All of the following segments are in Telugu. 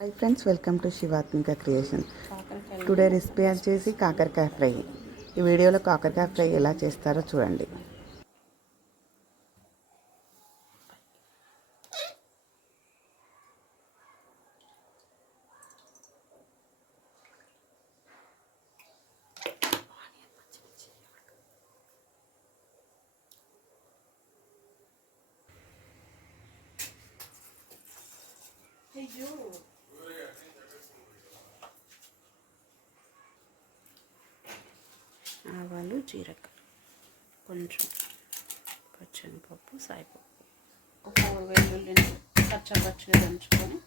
Hi friends, welcome to Shivathmika creation. Today recipe వచ్చేసి కాకరకాయ ఫ్రై. ఈ వీడియోలో కాకరకాయ ఫ్రై ఎలా చేస్తారో చూడండి. ఆవాలు, జీలకర్ర, కొంచెం పచ్చనిపప్పు, సాయిపప్పు, ఒక 4 వెల్లుల్లిని పచ్చగా దంచుకొని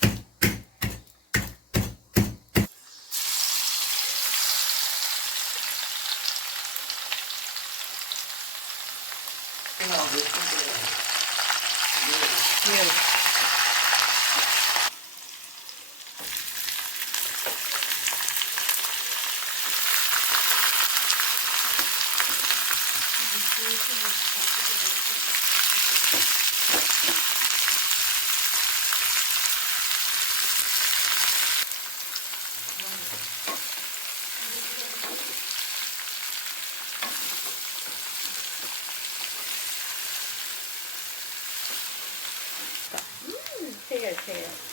చేయాలి.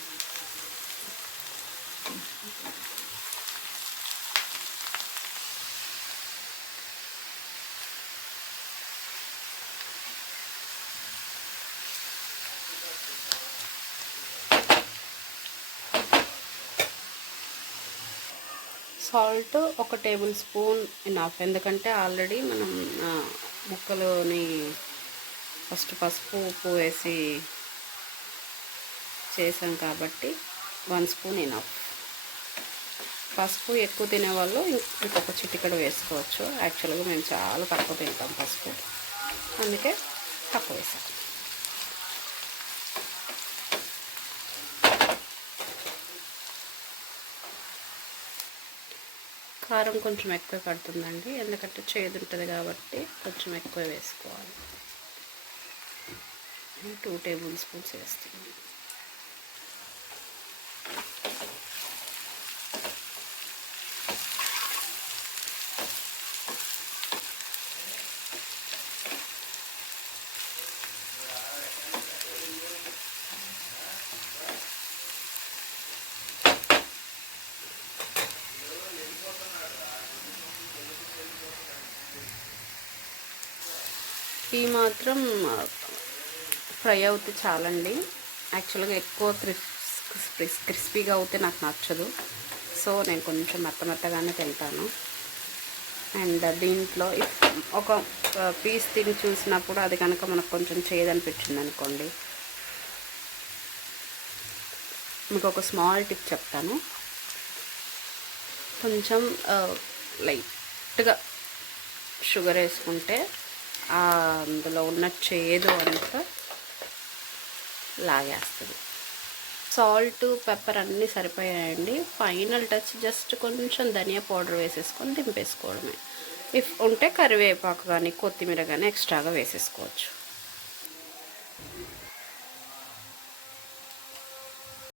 సాల్ట్ 1 టేబుల్ స్పూన్ ఇనఫ్, ఎందుకంటే ఆల్రెడీ మనం ముక్కలోని ఫస్ట్ పసుపు ఉప్పు వేసి చేసాం కాబట్టి 1 స్పూన్ ఇనఫ్. పసుపు ఎక్కువ తినేవాళ్ళు ఇంకొక చిటికెడు వేసుకోవచ్చు. యాక్చువల్గా మేము చాలా తక్కువ తింటాం పసుపు, అందుకే తక్కువ వేసాం. కారం కొంచెం ఎక్కువ పడుతుందండి, ఎందుకంటే చేదు ఉంటుంది కాబట్టి కొంచెం ఎక్కువ వేసుకోవాలి. 2 టేబుల్ స్పూన్స్ వేస్తున్నాను. ఈ మాత్రం ఫ్రై అవుతే చాలండి. యాక్చువల్గా ఎక్కువ క్రిస్పీగా అవుతే నాకు నచ్చదు, సో నేను కొంచెం మెత్తగానే తింటాను. అండ్ దీంట్లో ఒక పీస్ తిని చూసినప్పుడు అది కనుక మనకు కొంచెం చేదనిపించింది అనుకోండి, మీకు ఒక స్మాల్ టిప్ చెప్తాను. కొంచెం లైట్గా షుగర్ వేసుకుంటే అందులో ఉన్న చేదు అంతా లాగేస్తుంది. సాల్ట్, పెప్పర్ అన్నీ సరిపోయాయండి. ఫైనల్ టచ్ జస్ట్ కొంచెం ధనియా పౌడర్ వేసేసుకొని దింపేసుకోవడమే. ఉంటే కరివేపాకు కానీ కొత్తిమీర కానీ ఎక్స్ట్రాగా వేసేసుకోవచ్చు.